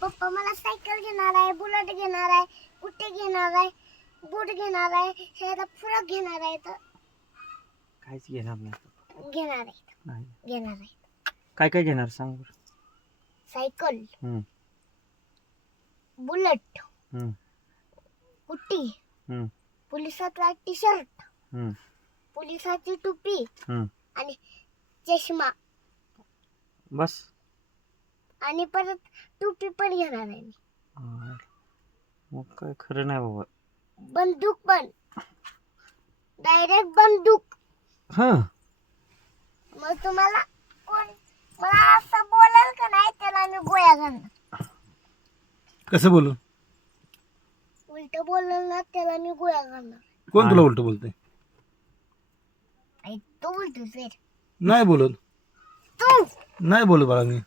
पप्पा मला सायकल घेणार आहे, बुलेट घेणार आहे, कुठे घेणार आहे, बूट घेणार आहे, शाळेला फुरक घेणार आहे, तर काहीच घेणार नाही. घेणार आहे, नाही. घेणार आहे. काय काय घेणार सांग बरं. सायकल, हम्म, बुलेट, हम्म, कुट्टी, हम्म, पोलिसाचा टी शर्ट, हम्म, पोलिसाची टोपी हम्म. आणि चष्मा बस. आणि परत टोपी पण घेणार आहे मी. हा. मग काय खरं नाही बाबा. बंदूक पण, डायरेक्ट बंदूक. हा. मग तुम्हाला कोण मला असं बोलाल का नाही त्याला मी गोळ्या घालणार. कसं बोलू? उलट बोलल ना त्याला मी गोळ्या घालणार. कोण तुला उलट बोलते? आई तू बोलतोस रे. नाही बोलत, तू नाही बोलत बाळा मी.